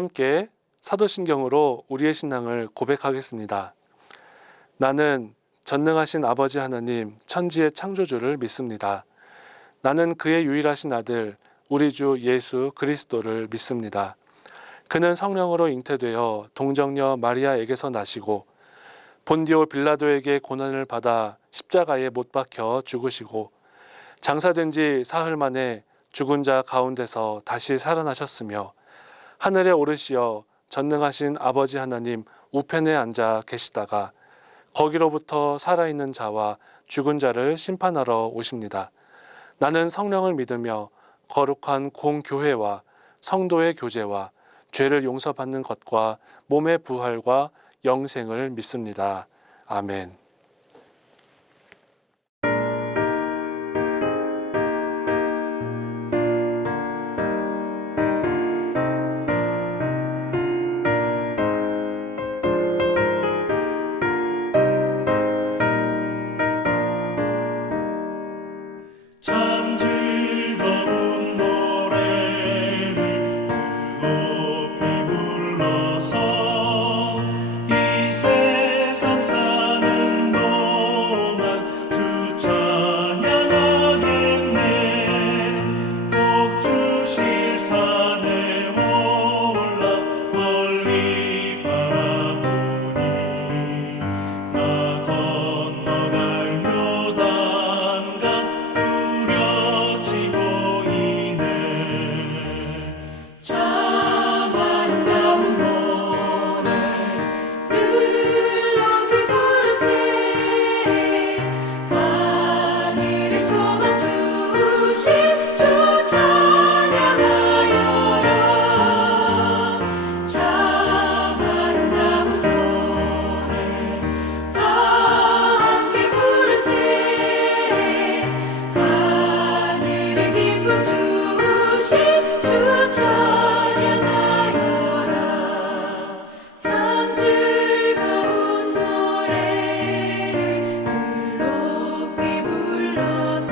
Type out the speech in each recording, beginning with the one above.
함께 사도신경으로 우리의 신앙을 고백하겠습니다. 나는 전능하신 아버지 하나님 천지의 창조주를 믿습니다. 나는 그의 유일하신 아들 우리 주 예수 그리스도를 믿습니다. 그는 성령으로 잉태되어 동정녀 마리아에게서 나시고 본디오 빌라도에게 고난을 받아 십자가에 못 박혀 죽으시고 장사된 지 사흘 만에 죽은 자 가운데서 다시 살아나셨으며 하늘에 오르시어 전능하신 아버지 하나님 우편에 앉아 계시다가 거기로부터 살아있는 자와 죽은 자를 심판하러 오십니다. 나는 성령을 믿으며 거룩한 공교회와 성도의 교제와 죄를 용서받는 것과 몸의 부활과 영생을 믿습니다. 아멘. 참 즐거운 노래를 높이 불러서 이 세상 사는 동안 주 찬양하겠네. 복 주실 산에 올라 멀리 바라보니 나 건너갈 요단강 뚜렷이 보이네. 참 아름다운 노래 늘 높이 부르세. 하늘에서만 주신 주 찬양하여라. 참 아름다운 노래 다 함께 부르세. 하늘의 기쁨 주신 주 찬양하여라. 참 즐거운 노래를 늘 높이 불러서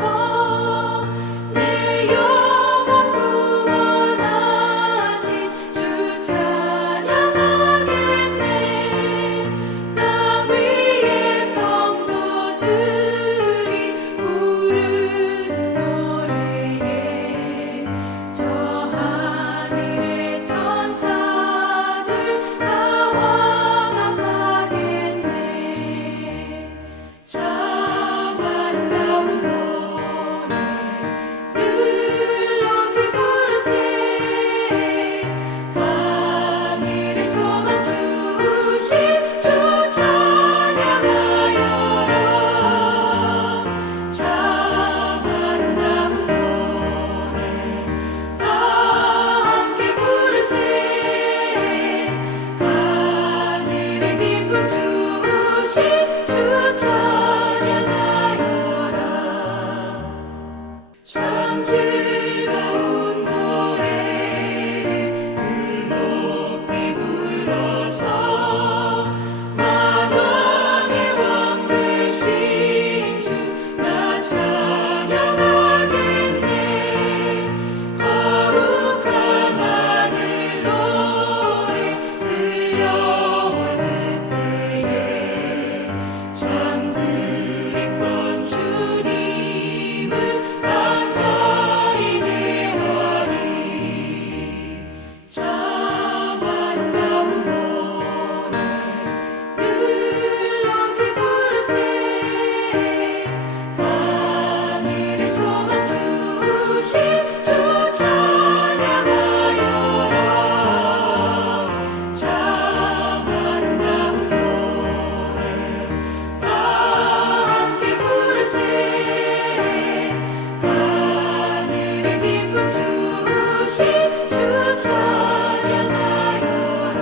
내 영혼 구원하신 주 찬양하겠네. 땅 위의 성도들이 부르는 노래에 저 하늘의 천사들 다 화답하겠네. 참 아름다운 노래 늘 높이 부르세. 하늘에서만 주신 주 찬양하여라. 참 아름다운 노래 다 함께 부르세. 하늘의 기쁨 주신 주 찬양하여라. 참 즐거운 노래를 늘 높이 불러서 만왕의 왕 되신 주 나 찬양하겠네. 거룩한 하늘 노래 들려올 그때에 참 그립던 주님을 반가이 대하리. 참 아름다운 노래 늘 높이 부르세. 하늘에서만 주신 주 찬양하여라. 참 아름다운 노래 다 함께 부르세. 하늘의 기쁨 주신 주 찬양하여라.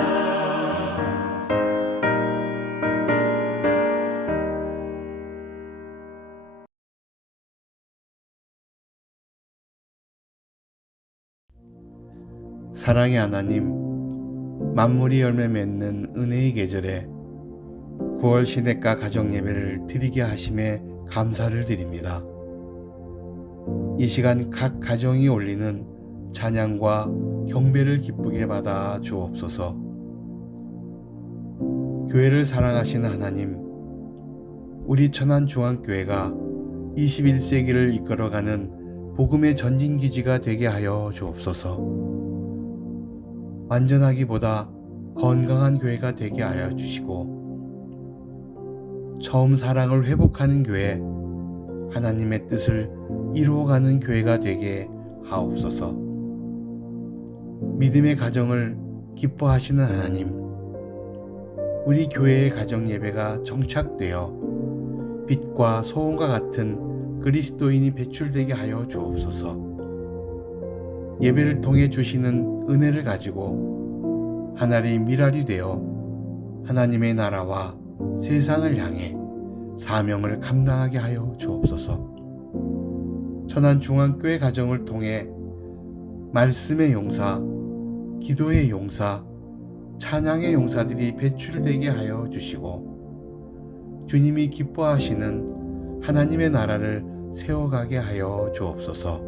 사랑의 하나님, 만물이 열매 맺는 은혜의 계절에 9월 시댁과 가정 예배를 드리게 하심에 감사를 드립니다. 이 시간 각 가정이 올리는 찬양과 경배를 기쁘게 받아 주옵소서. 교회를 사랑하시는 하나님, 우리 천안중앙교회가 21세기를 이끌어가는 복음의 전진기지가 되게 하여 주옵소서. 완전하기보다 건강한 교회가 되게 하여 주시고, 처음 사랑을 회복하는 교회, 하나님의 뜻을 이루어가는 교회가 되게 하옵소서. 믿음의 가정을 기뻐하시는 하나님, 우리 교회의 가정 예배가 정착되어 빛과 소음과 같은 그리스도인이 배출되게 하여 주옵소서. 예배를 통해 주시는 은혜를 가지고 하나의 미랄이 되어 하나님의 나라와 세상을 향해 사명을 감당하게 하여 주옵소서. 천안중앙교회 가정을 통해 말씀의 용사, 기도의 용사, 찬양의 용사들이 배출되게 하여 주시고, 주님이 기뻐하시는 하나님의 나라를 세워가게 하여 주옵소서.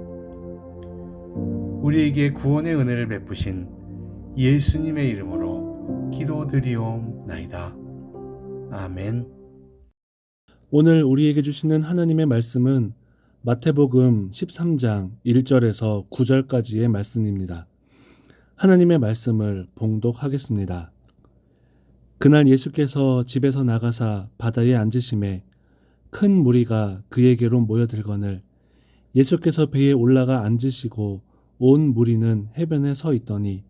우리에게 구원의 은혜를 베푸신 예수님의 이름으로 기도드리옵나이다. 아멘. 오늘 우리에게 주시는 하나님의 말씀은 마태복음 13장 1절에서 9절까지의 말씀입니다. 하나님의 말씀을 봉독하겠습니다. 그날 예수께서 집에서 나가사 바다에 앉으심에 큰 무리가 그에게로 모여들거늘 예수께서 배에 올라가 앉으시고 온 무리는 해변에 서 있더니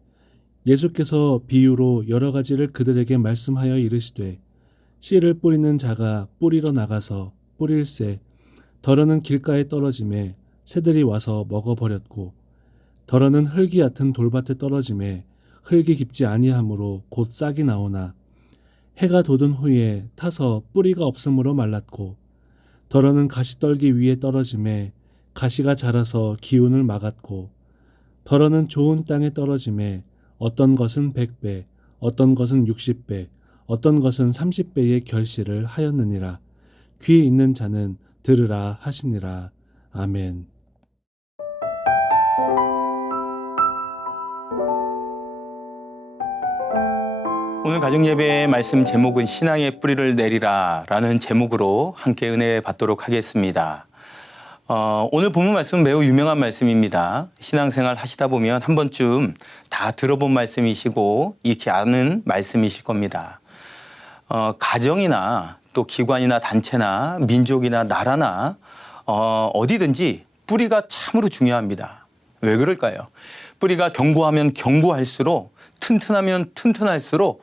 예수께서 비유로 여러 가지를 그들에게 말씀하여 이르시되 씨를 뿌리는 자가 뿌리러 나가서 뿌릴새 더러는 길가에 떨어짐에 새들이 와서 먹어버렸고 더러는 흙이 얕은 돌밭에 떨어짐에 흙이 깊지 아니하므로 곧 싹이 나오나 해가 돋은 후에 타서 뿌리가 없으므로 말랐고 더러는 가시떨기 위에 떨어짐에 가시가 자라서 기운을 막았고 더러는 좋은 땅에 떨어짐에 어떤 것은 100배, 어떤 것은 60배, 어떤 것은 30배의 결실을 하였느니라. 귀 있는 자는 들으라 하시니라. 아멘. 오늘 가정예배의 말씀 제목은 신앙의 뿌리를 내리라 라는 제목으로 함께 은혜 받도록 하겠습니다. 오늘 본문 말씀은 매우 유명한 말씀입니다. 신앙생활 하시다 보면 한 번쯤 다 들어본 말씀이시고 익히 아는 말씀이실 겁니다. 가정이나 또 기관이나 단체나 민족이나 나라나 어디든지 뿌리가 참으로 중요합니다. 왜 그럴까요? 뿌리가 견고하면 견고할수록 튼튼하면 튼튼할수록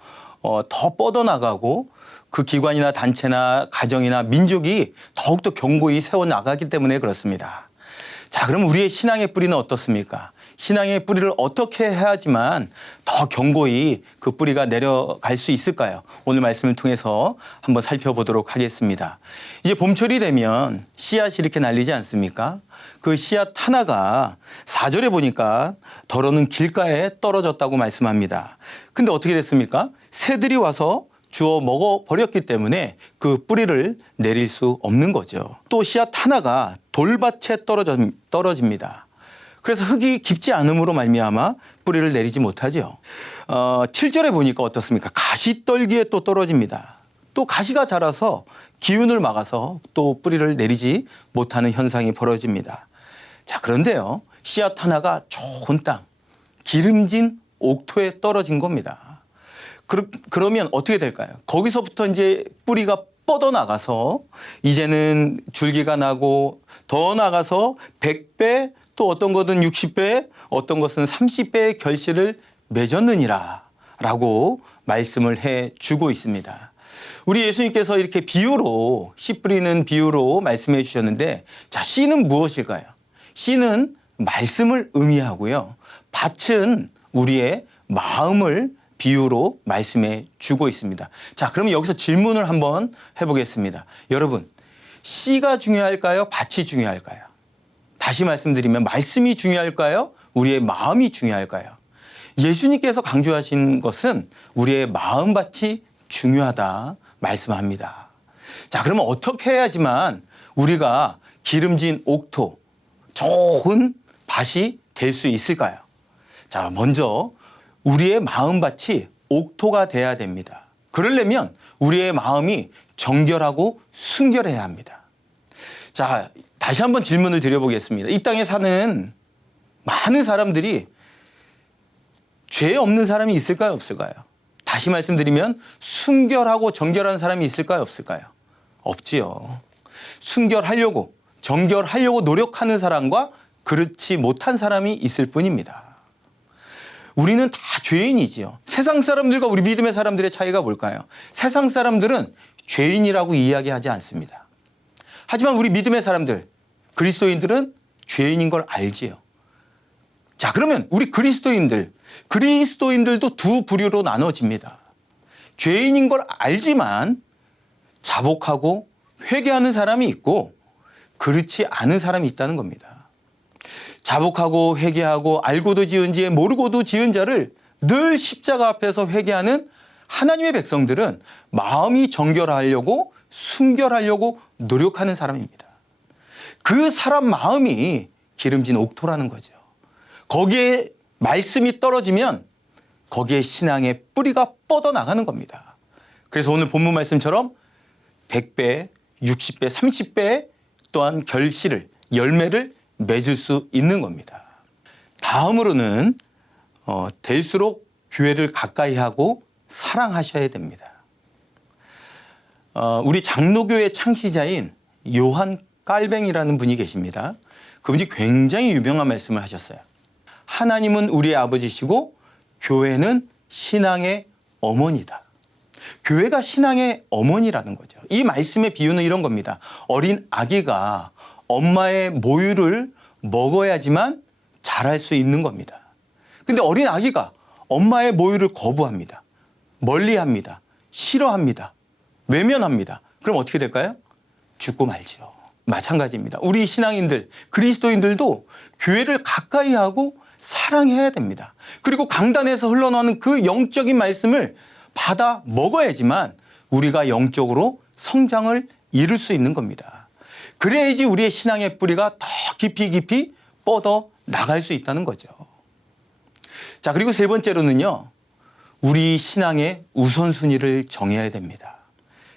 더 뻗어나가고 그 기관이나 단체나 가정이나 민족이 더욱더 견고히 세워나가기 때문에 그렇습니다. 자, 그럼 우리의 신앙의 뿌리는 어떻습니까? 신앙의 뿌리를 어떻게 해야지만 더 견고히 그 뿌리가 내려갈 수 있을까요? 오늘 말씀을 통해서 한번 살펴보도록 하겠습니다. 이제 봄철이 되면 씨앗이 이렇게 날리지 않습니까? 그 씨앗 하나가 4절에 보니까 더러는 길가에 떨어졌다고 말씀합니다. 근데 어떻게 됐습니까? 새들이 와서 주워 먹어버렸기 때문에 그 뿌리를 내릴 수 없는 거죠. 또 씨앗 하나가 돌밭에 떨어집니다. 그래서 흙이 깊지 않음으로 말미암아 뿌리를 내리지 못하죠. 7절에 보니까 어떻습니까? 가시떨기에 또 떨어집니다. 또 가시가 자라서 기운을 막아서 또 뿌리를 내리지 못하는 현상이 벌어집니다. 자, 그런데요, 씨앗 하나가 좋은 땅, 기름진 옥토에 떨어진 겁니다. 그러면 어떻게 될까요? 거기서부터 이제 뿌리가 뻗어나가서 이제는 줄기가 나고 더 나가서 100배, 또 어떤 것은 60배, 어떤 것은 30배의 결실을 맺었느니라 라고 말씀을 해주고 있습니다. 우리 예수님께서 이렇게 비유로, 씨 뿌리는 비유로 말씀해 주셨는데, 자, 씨는 무엇일까요? 씨는 말씀을 의미하고요. 밭은 우리의 마음을 비유로 말씀해 주고 있습니다. 자, 그러면 여기서 질문을 한번 해보겠습니다. 여러분, 씨가 중요할까요? 밭이 중요할까요? 다시 말씀드리면 말씀이 중요할까요? 우리의 마음이 중요할까요? 예수님께서 강조하신 것은 우리의 마음밭이 중요하다 말씀합니다. 자, 그러면 어떻게 해야지만 우리가 기름진 옥토, 좋은 밭이 될 수 있을까요? 자, 먼저 우리의 마음밭이 옥토가 돼야 됩니다. 그러려면 우리의 마음이 정결하고 순결해야 합니다. 자, 다시 한번 질문을 드려보겠습니다. 이 땅에 사는 많은 사람들이 죄 없는 사람이 있을까요, 없을까요? 다시 말씀드리면 순결하고 정결한 사람이 있을까요, 없을까요? 없지요. 순결하려고, 정결하려고 노력하는 사람과 그렇지 못한 사람이 있을 뿐입니다. 우리는 다 죄인이지요. 세상 사람들과 우리 믿음의 사람들의 차이가 뭘까요? 세상 사람들은 죄인이라고 이야기하지 않습니다. 하지만 우리 믿음의 사람들, 그리스도인들은 죄인인 걸 알지요. 자, 그러면 우리 그리스도인들도 두 부류로 나눠집니다. 죄인인 걸 알지만 자복하고 회개하는 사람이 있고 그렇지 않은 사람이 있다는 겁니다. 자복하고 회개하고 알고도 지은 죄 모르고도 지은 자를 늘 십자가 앞에서 회개하는 하나님의 백성들은 마음이 정결하려고 순결하려고 노력하는 사람입니다. 그 사람 마음이 기름진 옥토라는 거죠. 거기에 말씀이 떨어지면 거기에 신앙의 뿌리가 뻗어나가는 겁니다. 그래서 오늘 본문 말씀처럼 100배, 60배, 30배 또한 결실을, 열매를 맺을 수 있는 겁니다. 다음으로는 될수록 교회를 가까이 하고 사랑하셔야 됩니다. 우리 장로교회 창시자인 요한 깔뱅이라는 분이 계십니다. 그분이 굉장히 유명한 말씀을 하셨어요. 하나님은 우리의 아버지시고 교회는 신앙의 어머니다. 교회가 신앙의 어머니라는 거죠. 이 말씀의 비유는 이런 겁니다. 어린 아기가 엄마의 모유를 먹어야지만 자랄 수 있는 겁니다. 근데 어린 아기가 엄마의 모유를 거부합니다. 멀리합니다. 싫어합니다. 외면합니다. 그럼 어떻게 될까요? 죽고 말지요. 마찬가지입니다. 우리 신앙인들, 그리스도인들도 교회를 가까이 하고 사랑해야 됩니다. 그리고 강단에서 흘러나오는 그 영적인 말씀을 받아 먹어야지만 우리가 영적으로 성장을 이룰 수 있는 겁니다. 그래야지 우리의 신앙의 뿌리가 더 깊이 뻗어 나갈 수 있다는 거죠. 자, 그리고 세 번째로는요, 우리 신앙의 우선순위를 정해야 됩니다.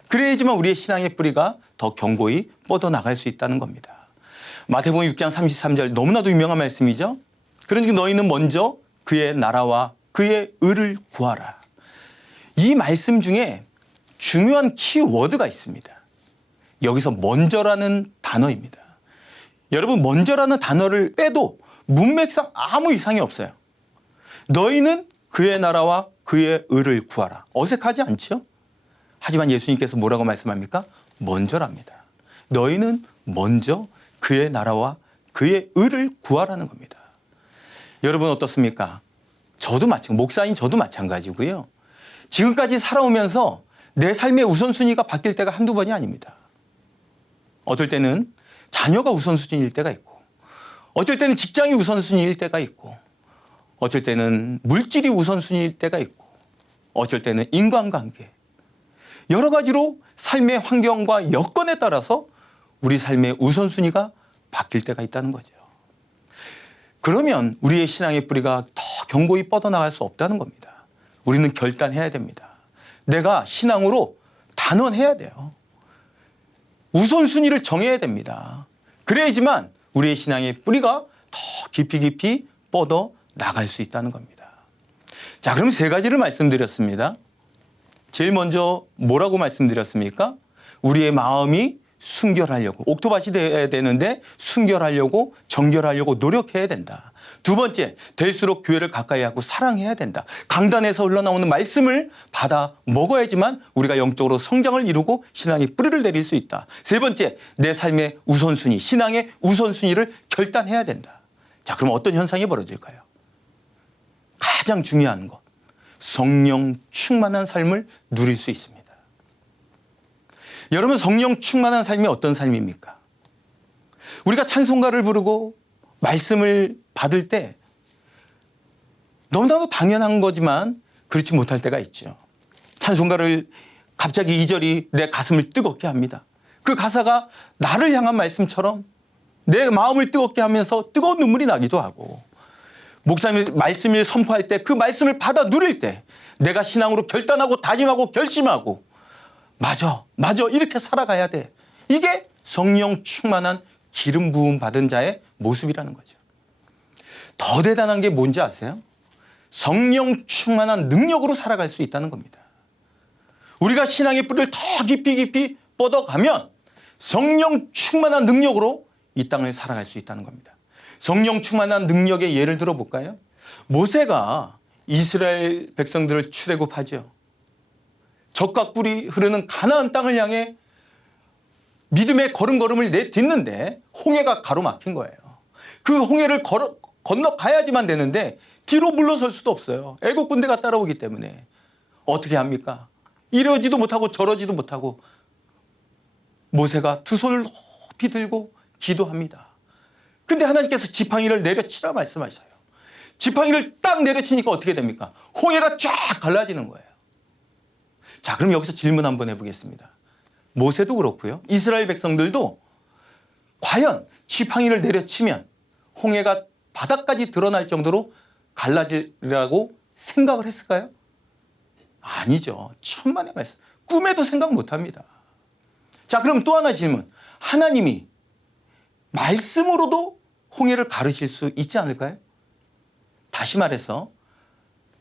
그래야지만 우리의 신앙의 뿌리가 더 견고히 뻗어 나갈 수 있다는 겁니다. 마태복음 6장 33절 너무나도 유명한 말씀이죠. 그러니까 너희는 먼저 그의 나라와 그의 의를 구하라. 이 말씀 중에 중요한 키워드가 있습니다. 여기서 먼저라는 단어입니다. 여러분, 먼저라는 단어를 빼도 문맥상 아무 이상이 없어요. 너희는 그의 나라와 그의 의를 구하라. 어색하지 않죠? 하지만 예수님께서 뭐라고 말씀합니까? 먼저랍니다. 너희는 먼저 그의 나라와 그의 의를 구하라는 겁니다. 여러분 어떻습니까? 목사인 저도 마찬가지고요. 지금까지 살아오면서 내 삶의 우선순위가 바뀔 때가 한두 번이 아닙니다. 어떨 때는 자녀가 우선순위일 때가 있고, 어쩔 때는 직장이 우선순위일 때가 있고, 어쩔 때는 물질이 우선순위일 때가 있고, 어쩔 때는 인간관계. 여러 가지로 삶의 환경과 여건에 따라서 우리 삶의 우선순위가 바뀔 때가 있다는 거죠. 그러면 우리의 신앙의 뿌리가 더 견고히 뻗어나갈 수 없다는 겁니다. 우리는 결단해야 됩니다. 내가 신앙으로 단언해야 돼요. 우선순위를 정해야 됩니다. 그래야지만 우리의 신앙의 뿌리가 더 깊이 뻗어 나갈 수 있다는 겁니다. 자, 그럼 세 가지를 말씀드렸습니다. 제일 먼저 뭐라고 말씀드렸습니까? 우리의 마음이 순결하려고, 옥토밭이 돼야 되는데 순결하려고, 정결하려고 노력해야 된다. 두 번째, 될수록 교회를 가까이 하고 사랑해야 된다. 강단에서 흘러나오는 말씀을 받아 먹어야지만 우리가 영적으로 성장을 이루고 신앙의 뿌리를 내릴 수 있다. 세 번째, 내 삶의 우선순위, 신앙의 우선순위를 결단해야 된다. 자, 그럼 어떤 현상이 벌어질까요? 가장 중요한 것, 성령 충만한 삶을 누릴 수 있습니다. 여러분, 성령 충만한 삶이 어떤 삶입니까? 우리가 찬송가를 부르고 말씀을 받을 때 너무나도 당연한 거지만 그렇지 못할 때가 있죠. 찬송가를 갑자기 2절이 내 가슴을 뜨겁게 합니다. 그 가사가 나를 향한 말씀처럼 내 마음을 뜨겁게 하면서 뜨거운 눈물이 나기도 하고, 목사님 말씀을 선포할 때 그 말씀을 받아 누릴 때 내가 신앙으로 결단하고 다짐하고 결심하고 맞아 이렇게 살아가야 돼. 이게 성령 충만한 기름 부음 받은 자의 모습이라는 거죠. 더 대단한 게 뭔지 아세요? 성령 충만한 능력으로 살아갈 수 있다는 겁니다. 우리가 신앙의 뿌리를 더 깊이 뻗어가면 성령 충만한 능력으로 이 땅을 살아갈 수 있다는 겁니다. 성령 충만한 능력의 예를 들어볼까요? 모세가 이스라엘 백성들을 출애굽하죠. 젖과 꿀이 흐르는 가나안 땅을 향해 믿음의 걸음걸음을 내딛는데 홍해가 가로막힌 거예요. 그 홍해를 건너가야지만 되는데 뒤로 물러설 수도 없어요. 애국 군대가 따라오기 때문에. 어떻게 합니까? 이러지도 못하고 저러지도 못하고 모세가 두 손을 높이 들고 기도합니다. 근데 하나님께서 지팡이를 내려치라 말씀하셔요. 지팡이를 딱 내려치니까 어떻게 됩니까? 홍해가 쫙 갈라지는 거예요. 자, 그럼 여기서 질문 한번 해보겠습니다. 모세도 그렇고요. 이스라엘 백성들도 과연 지팡이를 내려치면 홍해가 바닥까지 드러날 정도로 갈라지라고 생각을 했을까요? 아니죠. 천만의 말씀. 꿈에도 생각 못합니다. 자, 그럼 또 하나 질문. 하나님이 말씀으로도 홍해를 가르칠 수 있지 않을까요? 다시 말해서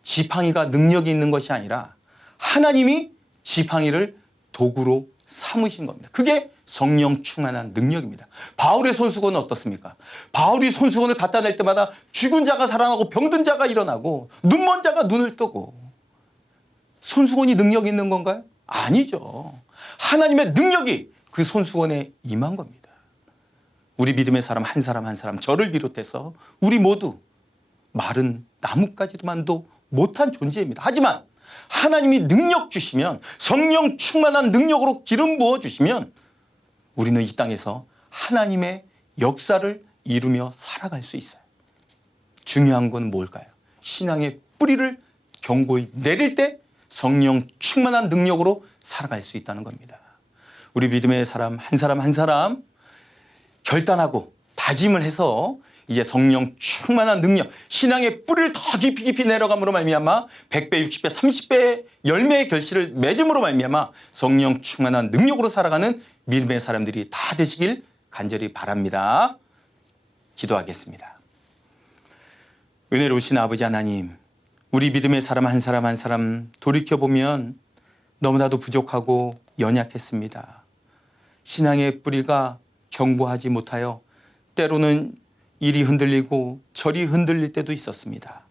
지팡이가 능력이 있는 것이 아니라 하나님이 지팡이를 도구로 삼으신 겁니다. 그게 성령 충만한 능력입니다. 바울의 손수건은 어떻습니까? 바울이 손수건을 갖다 댈 때마다 죽은 자가 살아나고 병든 자가 일어나고 눈먼 자가 눈을 뜨고. 손수건이 능력이 있는 건가요? 아니죠. 하나님의 능력이 그 손수건에 임한 겁니다. 우리 믿음의 사람 한 사람 저를 비롯해서 우리 모두 마른 나뭇가지만도 못한 존재입니다. 하지만 하나님이 능력 주시면 성령 충만한 능력으로 기름 부어 주시면 우리는 이 땅에서 하나님의 역사를 이루며 살아갈 수 있어요. 중요한 건 뭘까요? 신앙의 뿌리를 견고히 내릴 때 성령 충만한 능력으로 살아갈 수 있다는 겁니다. 우리 믿음의 사람 한 사람 결단하고 다짐을 해서 이제 성령 충만한 능력, 신앙의 뿌리를 더 깊이 내려감으로 말미암아 100배, 60배, 30배의 열매의 결실을 맺음으로 말미암아 성령 충만한 능력으로 살아가는 믿음의 사람들이 다 되시길 간절히 바랍니다. 기도하겠습니다. 은혜로우신 아버지 하나님, 우리 믿음의 사람 한 사람 돌이켜보면 너무나도 부족하고 연약했습니다. 신앙의 뿌리가 견고하지 못하여 때로는 이리 흔들리고 저리 흔들릴 때도 있었습니다.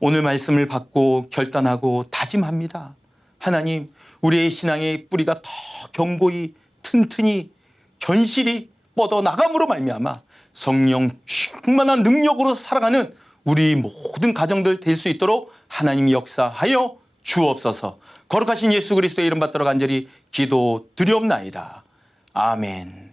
오늘 말씀을 받고 결단하고 다짐합니다. 하나님, 우리의 신앙의 뿌리가 더 견고히 튼튼히 견실히 뻗어나감으로 말미암아 성령 충만한 능력으로 살아가는 우리 모든 가정들 될 수 있도록 하나님 역사하여 주옵소서. 거룩하신 예수 그리스도의 이름 받들어 간절히 기도드리옵나이다. 아멘.